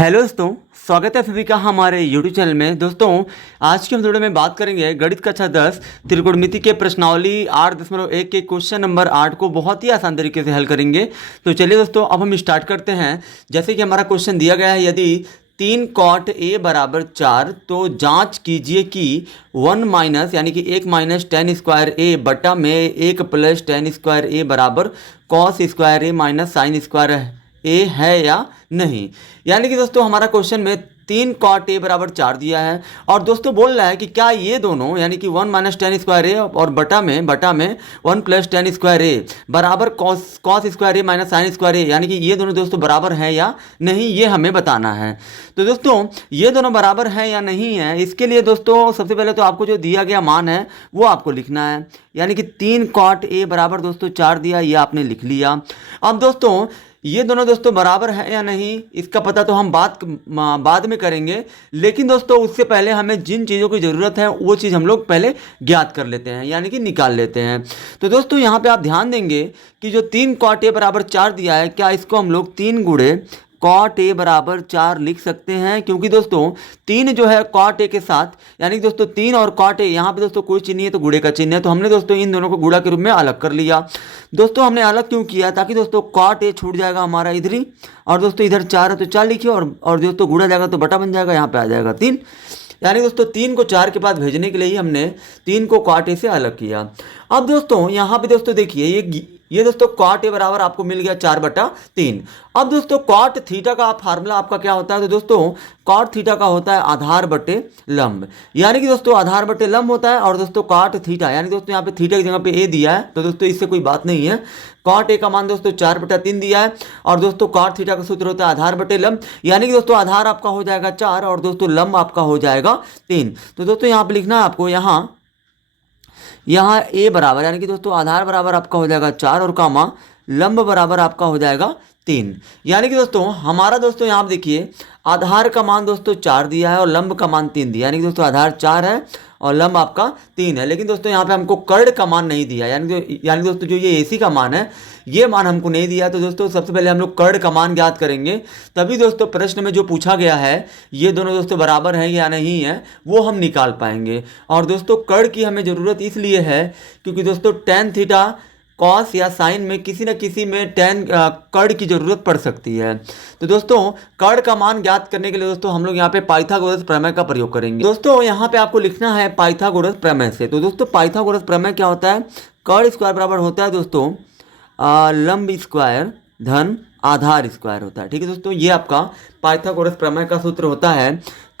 Hello दोस्तों, स्वागत है सभी का हमारे यूट्यूब चैनल में। दोस्तों आज की हम वीडियो में बात करेंगे गणित कक्षा 10 त्रिकोणमिति के प्रश्नावली 8.1 के क्वेश्चन नंबर 8 को बहुत ही आसान तरीके से हल करेंगे। तो चलिए दोस्तों अब हम स्टार्ट करते हैं। जैसे कि हमारा क्वेश्चन दिया गया है, यदि 3 कॉट ए बराबर 4 तो जांच कीजिए कि 1 माइनस यानी कि 1 माइनस टेन स्क्वायर ए बटा में 1 प्लस टेन स्क्वायर ए बराबर कॉस स्क्वायर ए माइनस साइन स्क्वायर ए है या नहीं। यानी कि दोस्तों हमारा क्वेश्चन में 3 कॉट ए बराबर 4 दिया है और दोस्तों बोल रहा है कि क्या ये दोनों यानी कि 1 माइनस टेन स्क्वायर ए और बटा में 1 प्लस टेन स्क्वायर ए बराबर कॉस स्क्वायर ए माइनस साइन स्क्वायर ए, यानी कि ये दोनों दोस्तों बराबर हैं या नहीं, ये हमें बताना है। तो दोस्तों ये दोनों बराबर हैं या नहीं है, इसके लिए दोस्तों सबसे पहले तो आपको जो दिया गया मान है वो आपको लिखना है। यानी कि 3 कॉट ए बराबर दोस्तों 4 दिया, ये आपने लिख लिया। अब दोस्तों ये दोनों दोस्तों बराबर है या नहीं इसका पता तो हम बाद में करेंगे, लेकिन दोस्तों उससे पहले हमें जिन चीज़ों की ज़रूरत है वो चीज़ हम लोग पहले ज्ञात कर लेते हैं, यानी कि निकाल लेते हैं। तो दोस्तों यहाँ पे आप ध्यान देंगे कि जो 3 कॉट ए बराबर 4 दिया है, क्या इसको हम लोग 3 गुणे कॉट ए बराबर 4 लिख सकते हैं, क्योंकि दोस्तों 3 जो है कॉट ए के साथ, यानी कि दोस्तों 3 और कॉट ए, यहाँ पे दोस्तों कोई चिन्ह नहीं है तो गुणे का चिन्ह है, तो हमने दोस्तों इन दोनों को गुणा के रूप में अलग कर लिया। दोस्तों हमने अलग क्यों किया, ताकि दोस्तों कॉट ए छूट जाएगा हमारा इधर ही, और दोस्तों इधर 4 है तो 4 लिखिए, और दोस्तों गुणा जाएगा तो बटा बन जाएगा, यहाँ पे आ जाएगा 3। यानी दोस्तों 3 को 4 के पास भेजने के लिए ही हमने 3 को कॉट ए से अलग किया। अब दोस्तों यहाँ पे दोस्तों देखिए ये दोस्तों कॉट ए बराबर आपको मिल गया 4/3। अब दोस्तों कॉट थीटा का फार्मूला आपका क्या होता है, तो दोस्तों कॉट थीटा का होता है आधार बटे लंब, यानी कि दोस्तों आधार बटे लंब होता है। और दोस्तों कॉट थीटा यानी दोस्तों यहाँ पे थीटा की जगह पे ए दिया है, तो दोस्तों इससे कोई बात नहीं है। कॉट ए का मान दोस्तों 4/3 दिया है, और दोस्तों कॉट थीटा का सूत्र होता है आधार बटे लंब, यानी कि दोस्तों आधार आपका हो जाएगा 4 और दोस्तों लंब आपका हो जाएगा 3। तो दोस्तों यहाँ पे लिखना है आपको, यहाँ ए बराबर यानी कि दोस्तों आधार बराबर आपका हो जाएगा 4 और कामा लंब बराबर आपका हो जाएगा 3। यानी कि दोस्तों हमारा दोस्तों यहाँ पे देखिए आधार का मान दोस्तों 4 दिया है और लंब का मान 3 दिया, यानी कि दोस्तों आधार 4 है और लंब आपका 3 है। लेकिन दोस्तों यहाँ पे हमको कर्ण का मान नहीं दिया, यानी दोस्तों जो ये एसी का मान है ये मान हमको नहीं दिया। तो दोस्तों सबसे पहले हम लोग कर्ण का मान ज्ञात करेंगे, तभी दोस्तों प्रश्न में जो पूछा गया है ये दोनों दोस्तों बराबर हैं या नहीं है वो हम निकाल पाएंगे। और दोस्तों कर्ण की हमें ज़रूरत इसलिए है क्योंकि दोस्तों टेन थीटा कॉस या साइन में किसी न किसी में टेन कर्ण की ज़रूरत पड़ सकती है। तो दोस्तों कर्ण का मान ज्ञात करने के लिए दोस्तों हम लोग यहाँ पे पाइथागोरस प्रमेय का प्रयोग करेंगे। दोस्तों यहाँ पे आपको लिखना है पाइथागोरस प्रमेय से। तो दोस्तों पाइथागोरस प्रमेय क्या होता है, कर्ण स्क्वायर बराबर होता है दोस्तों लंब स्क्वायर धन आधार स्क्वायर होता है। ठीक है दोस्तों, ये आपका पाइथागोरस प्रमेय का सूत्र होता है,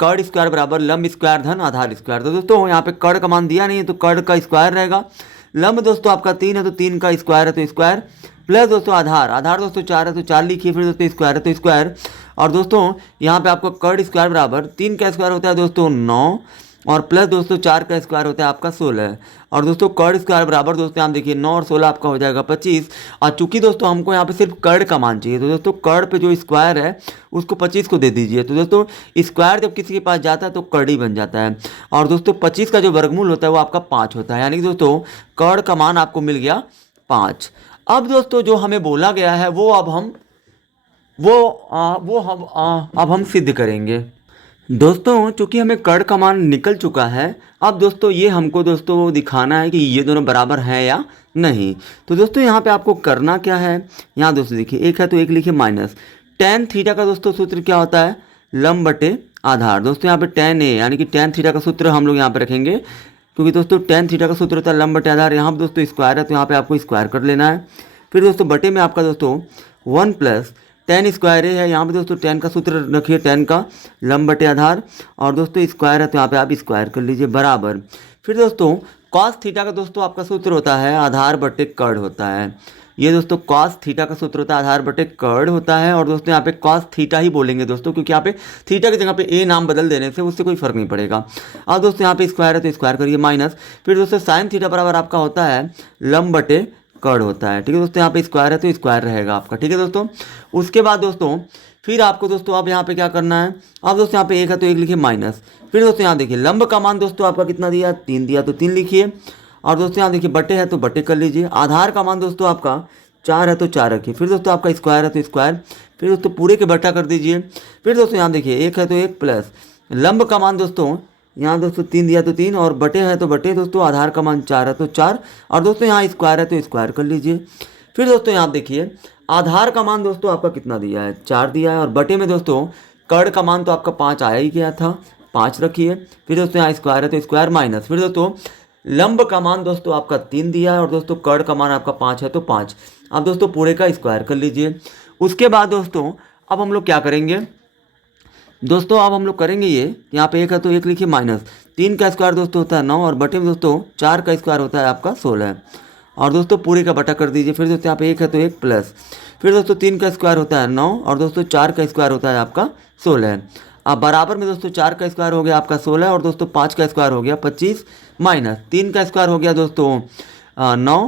कर्ण स्क्वायर बराबर लंब स्क्वायर धन आधार स्क्वायर। तो दोस्तों यहाँ पे कर्ण का मान दिया नहीं है तो कर्ण का स्क्वायर रहेगा, लंब दोस्तों आपका 3 है तो 3 का स्क्वायर है तो स्क्वायर, प्लस दोस्तों आधार दोस्तों 4 है तो 4 लिखिए, फिर दोस्तों स्क्वायर है तो स्क्वायर। और दोस्तों यहाँ पे आपको कर्ण स्क्वायर बराबर 3 का स्क्वायर होता है दोस्तों 9, और प्लस दोस्तों 4 का स्क्वायर होता है आपका 16। और दोस्तों कर्ण स्क्वायर बराबर दोस्तों यहाँ देखिए 9 और 16 आपका हो जाएगा 25। और चूंकि दोस्तों हमको यहाँ पे सिर्फ कर्ण का मान चाहिए, तो दोस्तों कर्ण पे जो स्क्वायर है उसको 25 को दे दीजिए। तो दोस्तों स्क्वायर जब किसी के पास जाता है तो कर्ण ही बन जाता है, और दोस्तों 25 का जो वर्गमूल होता है वो आपका 5 होता है, यानी कि दोस्तों कर्ण का मान आपको मिल गया 5। अब दोस्तों जो हमें बोला गया है वो अब हम सिद्ध करेंगे। दोस्तों चूंकि हमें कर्ण का मान निकल चुका है, अब दोस्तों ये हमको दोस्तों दिखाना है कि ये दोनों बराबर हैं या नहीं। तो दोस्तों यहाँ पे आपको करना क्या है, यहाँ दोस्तों देखिए एक है तो एक लिखिए माइनस टेन थीटा का दोस्तों सूत्र क्या होता है, लंब बटे आधार। दोस्तों यहाँ पे टेन ए यानी कि टेन थीटा का सूत्र हम लोग यहाँ पे रखेंगे, क्योंकि दोस्तों टेन थीटा का सूत्र होता है लंब बटे आधार। यहाँ पर दोस्तों स्क्वायर है तो यहाँ पे आपको स्क्वायर कर लेना है। फिर दोस्तों बटे में आपका दोस्तों 1 प्लस टेन स्क्वायर है, यहाँ पे दोस्तों 10 का सूत्र रखिए, 10 का लंब बटे आधार, और दोस्तों स्क्वायर है तो यहाँ पे आप स्क्वायर कर लीजिए बराबर। फिर दोस्तों कॉस थीटा का दोस्तों आपका सूत्र होता है आधार बटे कर्ण होता है। ये दोस्तों कॉस थीटा का सूत्र होता है आधार बटे कर्ण होता है, और दोस्तों यहाँ पे कॉस थीटा ही बोलेंगे दोस्तों, क्योंकि यहाँ पे थीटा की जगह पे ए नाम बदल देने से उससे कोई फर्क नहीं पड़ेगा। अब दोस्तों यहाँ पे स्क्वायर है तो स्क्वायर करिए माइनस, फिर दोस्तों साइन थीटा बराबर आपका होता है लंब बटे कर्ण होता है। ठीक है दोस्तों, यहाँ पे स्क्वायर है तो स्क्वायर रहेगा आपका। ठीक है दोस्तों, उसके बाद दोस्तों फिर आपको दोस्तों अब यहाँ पे क्या करना है, अब दोस्तों यहाँ पे एक है तो एक लिखिए माइनस, फिर दोस्तों यहाँ देखिए लंब का मान दोस्तों आपका कितना दिया, 3 दिया तो 3 लिखिए, और दोस्तों यहाँ देखिए बटे है तो बटे कर लीजिए। आधार का मान दोस्तों आपका 4 है तो 4 रखिए, फिर दोस्तों आपका स्क्वायर है तो स्क्वायर, फिर दोस्तों पूरे के बट्टा कर दीजिए। फिर दोस्तों यहाँ देखिए एक है तो एक प्लस लंब का मान दोस्तों यहाँ दोस्तों 3 दिया तो 3 और बटे है तो बटे दोस्तों आधार का मान 4 है तो 4 और दोस्तों यहाँ स्क्वायर है तो स्क्वायर कर लीजिए। फिर दोस्तों यहाँ देखिए आधार का मान दोस्तों आपका कितना दिया है 4 दिया है और बटे में दोस्तों कर्ण का मान तो आपका 5 आया ही गया था 5 रखिए। फिर दोस्तों यहाँ स्क्वायर है तो स्क्वायर माइनस फिर दोस्तों लंब का मान दोस्तों आपका 3 दिया है और दोस्तों कर्ण का मान आपका 5 है तो 5। अब दोस्तों पूरे का स्क्वायर कर लीजिए। उसके बाद दोस्तों अब हम लोग क्या करेंगे दोस्तों, अब हम लोग करेंगे ये यहाँ पे एक है तो एक लिखिए माइनस 3 का स्क्वायर दोस्तों होता है 9 और बटे में दोस्तों 4 का स्क्वायर होता है आपका 16 और दोस्तों पूरे का बटा कर दीजिए। फिर दोस्तों यहाँ पे एक है तो एक प्लस फिर दोस्तों 3 का स्क्वायर होता है 9 और दोस्तों 4 का स्क्वायर होता है आपका 16। अब बराबर में दोस्तों 4 का स्क्वायर हो गया आपका 16 और दोस्तों 5 का स्क्वायर हो गया 25 माइनस 3 का स्क्वायर हो गया दोस्तों 9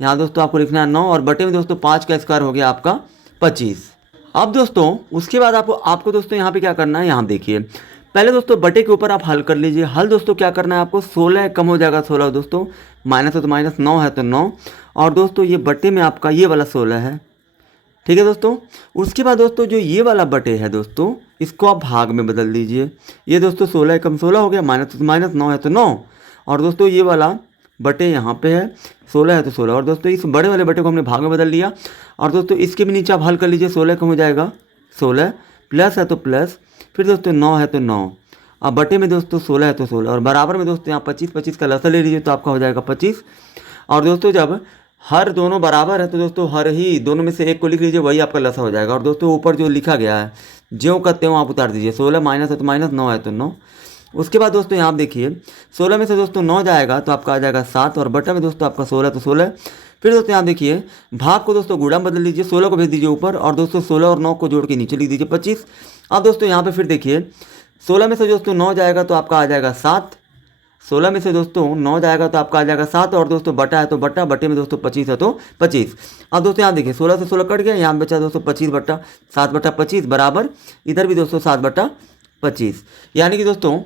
यहाँ दोस्तों आपको लिखना है 9 और बटे में दोस्तों 5 का स्क्वायर हो गया आपका 25। अब दोस्तों उसके बाद आपको दोस्तों यहाँ पे क्या करना है, यहाँ देखिए पहले दोस्तों बटे के ऊपर आप हल कर लीजिए। हल दोस्तों क्या करना है आपको 16 कम हो जाएगा 16 दोस्तों माइनस है तो माइनस 9 है तो 9 और दोस्तों ये बटे में आपका ये वाला 16 है। ठीक है दोस्तों। उसके बाद दोस्तों जो ये वाला बटे है दोस्तों इसको आप भाग में बदल दीजिए। ये दोस्तों 16 कम 16 हो गया माइनस तो माइनस 9 है तो 9 और दोस्तों ये वाला बटे यहाँ पे है 16 है तो 16 और दोस्तों इस बड़े वाले बटे को हमने भाग में बदल लिया और दोस्तों इसके भी नीचे आप हल कर लीजिए। 16 कम हो जाएगा 16 प्लस है तो प्लस फिर दोस्तों 9 है तो 9 अब बटे में दोस्तों 16 है तो 16 और बराबर में दोस्तों यहाँ 25 का लसा ले लीजिए तो आपका हो जाएगा 25। और दोस्तों जब हर दोनों बराबर है तो दोस्तों हर ही दोनों में से एक को लिख लीजिए वही आपका लसा हो जाएगा। और दोस्तों ऊपर जो लिखा गया है ज्यों का त्यों आप उतार दीजिए। 16 माइनस है तो माइनस 9 है तो 9। उसके बाद दोस्तों यहाँ आप देखिए 16 में से दोस्तों 9 जाएगा तो आपका आ जाएगा 7 और बटा में दोस्तों आपका 16 तो 16। फिर दोस्तों यहाँ देखिए भाग को दोस्तों गुणा में बदल लीजिए 16 को भेज दीजिए ऊपर और दोस्तों 16 और 9 को जोड़ के नीचे लिख दीजिए 25। अब दोस्तों यहाँ पे फिर देखिए 16 में से दोस्तों 9 जाएगा तो आपका आ जाएगा 7। 16 में से दोस्तों 9 जाएगा तो आपका आ जाएगा 7 और दोस्तों बटा है तो बटा बटे में दोस्तों 25 है तो 25। अब दोस्तों यहाँ देखिए 16 से 16 कट गया यहाँ बचा दोस्तों 25 बटा 7 बटा 25 बराबर इधर भी दोस्तों 7 बटा 25। यानी कि दोस्तों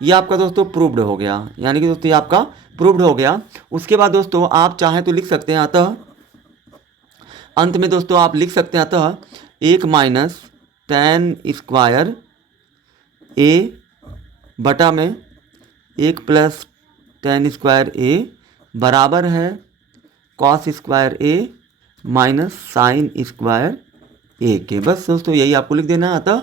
ये आपका दोस्तों प्रूव्ड हो गया। यानी कि दोस्तों ये आपका प्रूव्ड हो गया। उसके बाद दोस्तों आप चाहें तो लिख सकते हैं अतः अंत में दोस्तों आप लिख सकते हैं अतः 1 माइनस tan स्क्वायर a बटा में 1 प्लस tan स्क्वायर a बराबर है cos square a minus sine square a के। बस दोस्तों यही आपको लिख देना है। अतः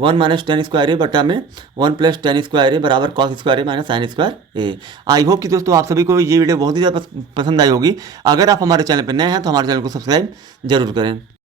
1 माइनस tan स्क्वायर a बटा में 1 प्लस tan स्क्वायर a बराबर cos square a minus sine square a। I hope कि दोस्तों आप सभी को ये वीडियो बहुत ही ज़्यादा पसंद आई होगी। अगर आप हमारे चैनल पर नए हैं तो हमारे चैनल को सब्सक्राइब जरूर करें।